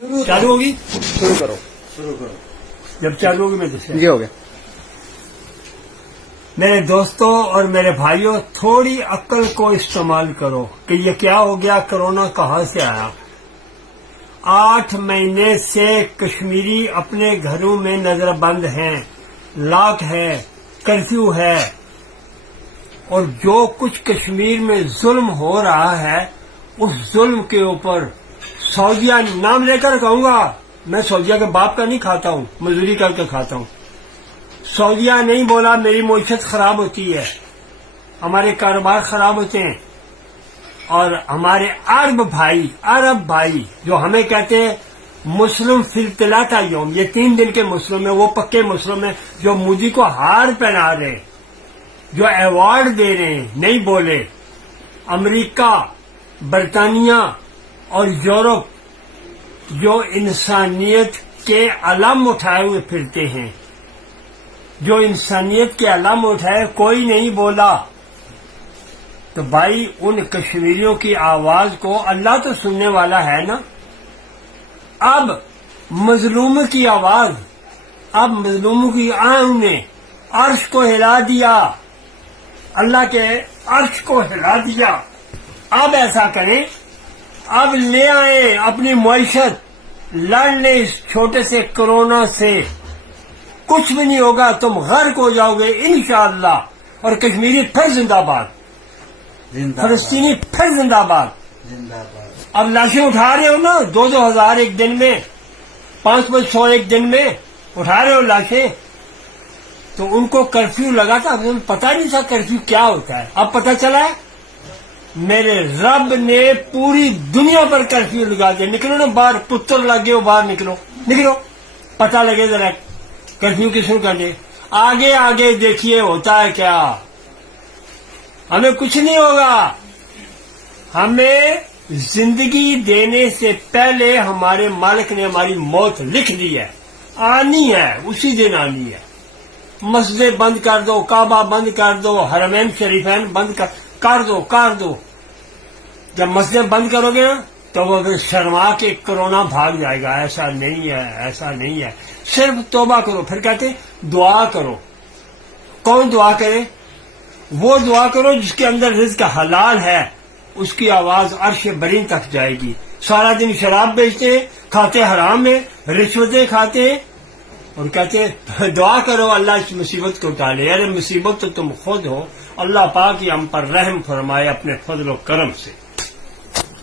چالو ہوگی؟ شروع کرو. جب چالو ہوگی میں دوسرے. جی ہو گیا. میرے دوستوں اور میرے بھائیوں، تھوڑی عقل کو استعمال کرو کہ یہ کیا ہو گیا، کرونا کہاں سے آیا. 8 مہینے سے کشمیری اپنے گھروں میں نظر بند ہیں، لاک ہے، کرفیو ہے، اور جو کچھ کشمیر میں ظلم ہو رہا ہے اس ظلم کے اوپر سعودیہ، نام لے کر کہوں گا، میں سعودیہ کے باپ کا نہیں کھاتا ہوں، مزدوری کر کے کھاتا ہوں. سعودیہ نہیں بولا میری معیشت خراب ہوتی ہے، ہمارے کاروبار خراب ہوتے ہیں، اور ہمارے عرب بھائی جو ہمیں کہتے ہیں مسلم فی الثلاثہ یوم، یہ 3 دن کے مسلم ہیں، وہ پکے مسلم ہیں جو مودی کو ہار پہنا رہے ہیں، جو ایوارڈ دے رہے ہیں، نہیں بولے. امریکہ، برطانیہ اور یورپ جو انسانیت کے علم اٹھائے ہوئے پھرتے ہیں، جو انسانیت کے علم اٹھائے، کوئی نہیں بولا. تو بھائی ان کشمیریوں کی آواز کو اللہ تو سننے والا ہے نا. اب مظلوم کی آواز، اب مظلوموں کی آن نے عرش کو ہلا دیا، اللہ کے عرش کو ہلا دیا. اب ایسا کریں، اب لے آئیں اپنی معیشت، لڑ لیں اس چھوٹے سے کرونا سے. کچھ بھی نہیں ہوگا، تم غرق ہو جاؤ گے انشاءاللہ. اور کشمیری پھر زندہ باد، فلسطینی پھر زندہ باد. اب لاشیں اٹھا رہے ہو نا، 2-2 ہزار ایک دن میں، 500 ایک دن میں اٹھا رہے ہو لاشیں. تو ان کو کرفیو لگا تھا، انہیں پتا نہیں تھا کرفیو کیا ہوتا ہے، اب پتا چلا ہے. میرے رب نے پوری دنیا پر کرفیو لگا دیا. نکلو نا باہر، پتر لگے ہو، باہر نکلو، پتا لگے ذرا کرفیو کی شروع کر دے. آگے دیکھیے ہوتا ہے کیا. ہمیں کچھ نہیں ہوگا. ہمیں زندگی دینے سے پہلے ہمارے مالک نے ہماری موت لکھ دی ہے، آنی ہے، اسی دن آنی ہے. مسجدیں بند کر دو، کعبہ بند کر دو، حرمین شریفین بند کر دو. جب مسجدیں بند کرو گے نا تو وہ پھر شرما کے کرونا بھاگ جائے گا. ایسا نہیں ہے. صرف توبہ کرو. پھر کہتے دعا کرو. کون دعا کرے؟ وہ دعا کرو جس کے اندر رزق حلال ہے، اس کی آواز عرش برین تک جائے گی. سارا دن شراب بیچتے، کھاتے حرام میں، رشوتیں کھاتے، اور کہتے دعا کرو اللہ اس مصیبت کو ٹالے. ارے مصیبت تو تم خود ہو. اللہ پاک ہی ہم پر رحم فرمائے اپنے فضل و کرم سے.